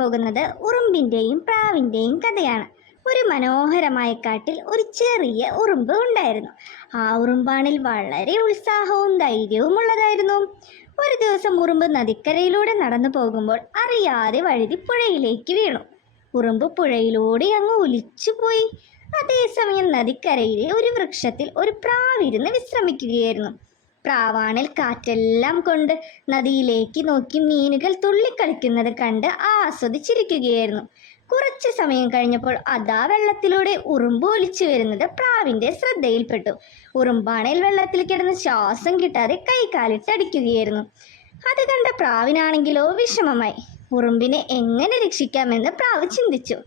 പോകുന്നത് ഉറുമ്പിന്റെയും പ്രാവിന്റെയും കഥയാണ്. ഒരു മനോഹരമായ കാട്ടിൽ ഒരു ചെറിയ ഉറുമ്പ് ഉണ്ടായിരുന്നു. ആ ഉറുമ്പാണിൽ വളരെ ഉത്സാഹവും ധൈര്യവും ഉള്ളതായിരുന്നു. ഒരു ദിവസം ഉറുമ്പ് നദിക്കരയിലൂടെ നടന്നു പോകുമ്പോൾ അറിയാതെ വഴുതി പുഴയിലേക്ക് വീണു. ഉറുമ്പ് പുഴയിലൂടെ അങ്ങ് ഒലിച്ചുപോയി. അതേസമയം നദിക്കരയിലെ ഒരു വൃക്ഷത്തിൽ ഒരു പ്രാവിരുന്ന് വിശ്രമിക്കുകയായിരുന്നു. പ്രാവാണിൽ കാറ്റെല്ലാം കൊണ്ട് നദിയിലേക്ക് നോക്കി മീനുകൾ തുള്ളിക്കളിക്കുന്നത് കണ്ട് ആസ്വദിച്ചിരിക്കുകയായിരുന്നു. കുറച്ചു സമയം കഴിഞ്ഞപ്പോൾ അതാ വെള്ളത്തിലൂടെ ഉറുമ്പ് ഒലിച്ചു വരുന്നത് പ്രാവിന്റെ ശ്രദ്ധയിൽപ്പെട്ടു. ഉറുമ്പാണേൽ വെള്ളത്തിൽ കിടന്ന് ശ്വാസം കിട്ടാതെ കൈകാലിട്ടടിക്കുകയായിരുന്നു. അത് കണ്ട പ്രാവിനാണെങ്കിലോ വിഷമമായി. ഉറുമ്പിനെ എങ്ങനെ രക്ഷിക്കാമെന്ന് പ്രാവ് ചിന്തിച്ചു.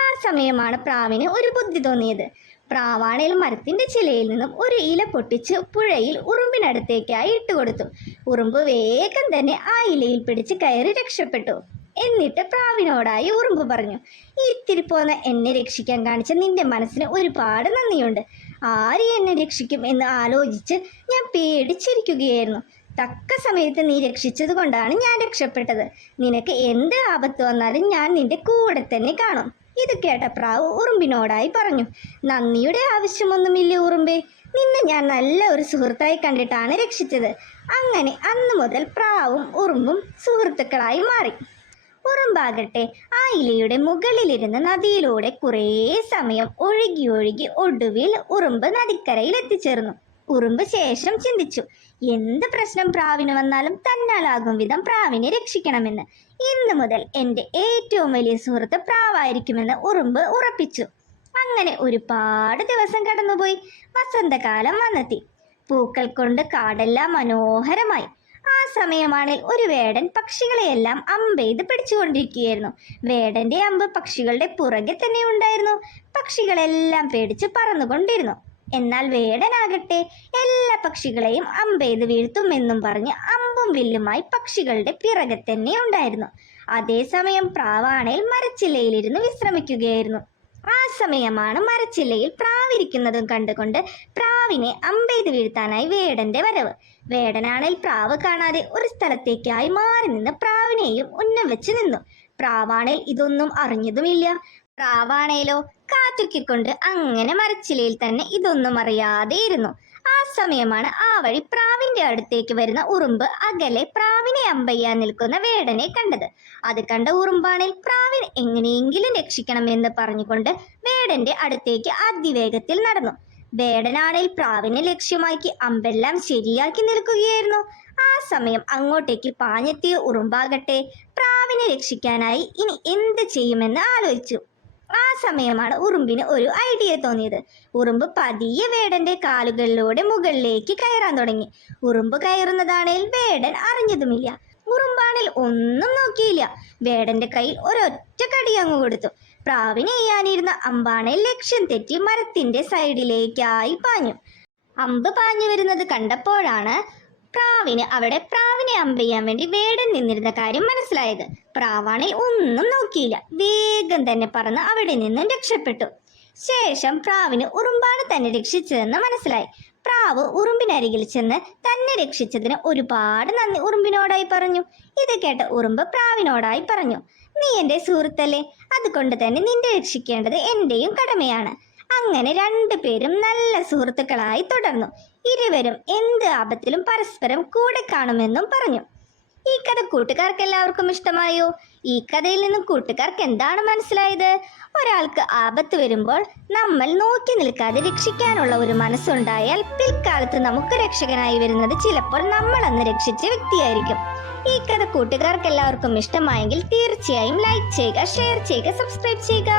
ആ സമയമാണ് പ്രാവിന് ഒരു ബുദ്ധി തോന്നിയത്. പ്രാവാണേൽ മരത്തിന്റെ ചിലയിൽ നിന്നും ഒരു ഇല പൊട്ടിച്ച് പുഴയിൽ ഉറുമ്പിനടുത്തേക്കായി ഇട്ടുകൊടുത്തു. ഉറുമ്പ് വേഗം തന്നെ ആ ഇലയിൽ പിടിച്ച് കയറി രക്ഷപ്പെട്ടു. എന്നിട്ട് പ്രാവിനോടായി ഉറുമ്പ് പറഞ്ഞു, ഇത്തിരി പോന്ന എന്നെ രക്ഷിക്കാൻ കാണിച്ച നിന്റെ മനസ്സിന് ഒരുപാട് നന്ദിയുണ്ട്. ആര് എന്നെ രക്ഷിക്കും എന്ന് ആലോചിച്ച് ഞാൻ പേടിച്ചിരിക്കുകയായിരുന്നു. തക്ക സമയത്ത് നീ രക്ഷിച്ചത് കൊണ്ടാണ് ഞാൻ രക്ഷപ്പെട്ടത്. നിനക്ക് എന്ത് ആപത്ത് വന്നാലും ഞാൻ നിന്റെ കൂടെ തന്നെ കാണും. ഇത് കേട്ട പ്രാവ് ഉറുമ്പിനോടായി പറഞ്ഞു, നന്ദിയുടെ ആവശ്യമൊന്നുമില്ല ഉറുമ്പേ, നിന്നെ ഞാൻ നല്ല ഒരു സുഹൃത്തായി കണ്ടിട്ടാണ് രക്ഷിച്ചത്. അങ്ങനെ അന്നു മുതൽ പ്രാവും ഉറുമ്പും സുഹൃത്തുക്കളായി മാറി. ഉറുമ്പാകട്ടെ ആ ഇലയുടെ മുകളിലിരുന്ന് നദിയിലൂടെ കുറേ സമയം ഒഴുകി ഒടുവിൽ ഉറുമ്പ് നദിക്കരയിൽ എത്തിച്ചേർന്നു. ഉറുമ്പ് ശേഷം ചിന്തിച്ചു, എന്ത് പ്രശ്നം പ്രാവിന് വന്നാലും തന്നാലാകും വിധം പ്രാവിനെ രക്ഷിക്കണമെന്ന്. ഇന്നു മുതൽ എൻ്റെ ഏറ്റവും വലിയ സുഹൃത്ത് പ്രാവായിരിക്കുമെന്ന് ഉറുമ്പ് ഉറപ്പിച്ചു. അങ്ങനെ ഒരുപാട് ദിവസം കടന്നുപോയി. വസന്തകാലം വന്നെത്തി. പൂക്കൾ കൊണ്ട് കാടെല്ലാം മനോഹരമായി. ആ സമയമാണെങ്കിൽ ഒരു വേടൻ പക്ഷികളെയെല്ലാം അമ്പെയ്ത് പിടിച്ചുകൊണ്ടിരിക്കുകയായിരുന്നു. വേടന്റെ അമ്പ് പക്ഷികളുടെ പുറകെ തന്നെ ഉണ്ടായിരുന്നു. പക്ഷികളെല്ലാം പേടിച്ച് പറന്നുകൊണ്ടിരുന്നു. എന്നാൽ വേടനാകട്ടെ എല്ലാ പക്ഷികളെയും അമ്പെയ്ത് വീഴ്ത്തുമെന്നും പറഞ്ഞ് അമ്പും വില്ലുമായി പക്ഷികളുടെ പിറകെ തന്നെ ഉണ്ടായിരുന്നു. അതേസമയം പ്രാവാണേൽ മരച്ചില്ലയിലിരുന്ന് വിശ്രമിക്കുകയായിരുന്നു. ആ സമയമാണ് മരച്ചില്ലയിൽ പ്രാവിരിക്കുന്നതും കണ്ടുകൊണ്ട് പ്രാവിനെ അമ്പെയ്ത് വീഴ്ത്താനായി വേടന്റെ വരവ്. വേടനാണേൽ പ്രാവ് കാണാതെ ഒരു സ്ഥലത്തേക്കായി മാറി നിന്ന് പ്രാവിനെയും ഉന്നം വെച്ച് നിന്നു. പ്രാവാണേൽ ഇതൊന്നും അറിഞ്ഞതുമില്ല. പ്രാവാണേലോ കാറ്റുക്കിക്കൊണ്ട് അങ്ങനെ മരച്ചിലയിൽ തന്നെ ഇതൊന്നും അറിയാതെ ഇരുന്നു. ആ സമയമാണ് ആ വഴി പ്രാവിന്റെ അടുത്തേക്ക് വരുന്ന ഉറുമ്പ് അകലെ പ്രാവിനെ അമ്പയ്യാൻ നിൽക്കുന്ന വേടനെ കണ്ടത്. അത് കണ്ട ഉറുമ്പാണേൽ പ്രാവിനെ എങ്ങനെയെങ്കിലും രക്ഷിക്കണമെന്ന് പറഞ്ഞുകൊണ്ട് വേടന്റെ അടുത്തേക്ക് അതിവേഗത്തിൽ നടന്നു. വേടനാണേൽ പ്രാവിനെ ലക്ഷ്യമാക്കി അമ്പെല്ലാം ശരിയാക്കി നിൽക്കുകയായിരുന്നു. ആ സമയം അങ്ങോട്ടേക്ക് പാഞ്ഞെത്തിയ ഉറുമ്പാകട്ടെ പ്രാവിനെ രക്ഷിക്കാനായി ഇനി എന്ത് ചെയ്യുമെന്ന് ആലോചിച്ചു. ആ സമയമാണ് ഉറുമ്പിന് ഒരു ഐഡിയ തോന്നിയത്. ഉറുമ്പ് പതിയെ വേടന്റെ കാലുകളിലൂടെ മുകളിലേക്ക് കയറാൻ തുടങ്ങി. ഉറുമ്പ് കയറുന്നതാണേൽ വേടൻ അറിഞ്ഞതുമില്ല. ഉറുമ്പാണിൽ ഒന്നും നോക്കിയില്ല. വേടന്റെ കയ്യിൽ ഒരൊറ്റ കടി അങ്ങ് കൊടുത്തു. പ്രാവിനെ ചെയ്യാനിരുന്ന അമ്പാണേൽ ലക്ഷ്യം തെറ്റി മരത്തിന്റെ സൈഡിലേക്കായി പാഞ്ഞു. അമ്പ് പാഞ്ഞു വരുന്നത് കണ്ടപ്പോഴാണ് പ്രാവിന് അവിടെ പ്രാവിനെ അമ്പെയ്യാൻ വേണ്ടി വേടൻ നിന്നിരുന്ന കാര്യം മനസ്സിലായത്. പ്രാവാണേൽ ഒന്നും നോക്കിയില്ല. വേഗം തന്നെ പറന്ന് അവിടെ നിന്നും രക്ഷപ്പെട്ടു. ശേഷം പ്രാവിന് ഉറുമ്പാണ് തന്നെ രക്ഷിച്ചതെന്ന് മനസ്സിലായി. പ്രാവ് ഉറുമ്പിനരികിൽ ചെന്ന് തന്നെ രക്ഷിച്ചതിന് ഒരുപാട് നന്ദി ഉറുമ്പിനോടായി പറഞ്ഞു. ഇത് കേട്ട ഉറുമ്പ് പ്രാവിനോടായി പറഞ്ഞു, നീ എൻ്റെ സുഹൃത്തല്ലേ, അതുകൊണ്ട് തന്നെ നിന്നെ രക്ഷിക്കേണ്ടത് എൻ്റെയും കടമയാണ്. അങ്ങനെ രണ്ടുപേരും നല്ല സുഹൃത്തുക്കളായി തുടർന്നു. ഇരുവരും എന്ത് ആപത്തിലും പരസ്പരം കൂടെ കാണുമെന്നും പറഞ്ഞു. ഈ കഥ കൂട്ടുകാർക്ക് എല്ലാവർക്കും ഇഷ്ടമായോ? ഈ കഥയിൽ നിന്നും കൂട്ടുകാർക്ക് എന്താണ് മനസ്സിലായത്? ഒരാൾക്ക് ആപത്ത് വരുമ്പോൾ നമ്മൾ നോക്കി നിൽക്കാതെ രക്ഷിക്കാനുള്ള ഒരു മനസ്സുണ്ടായാൽ പിൽക്കാലത്ത് നമുക്ക് രക്ഷകനായി വരുന്നത് ചിലപ്പോൾ നമ്മൾ അന്ന് രക്ഷിച്ച വ്യക്തിയായിരിക്കും. ഈ കഥ കൂട്ടുകാർക്ക് എല്ലാവർക്കും ഇഷ്ടമായെങ്കിൽ തീർച്ചയായും ലൈക്ക് ചെയ്യുക, ഷെയർ ചെയ്യുക, സബ്സ്ക്രൈബ് ചെയ്യുക.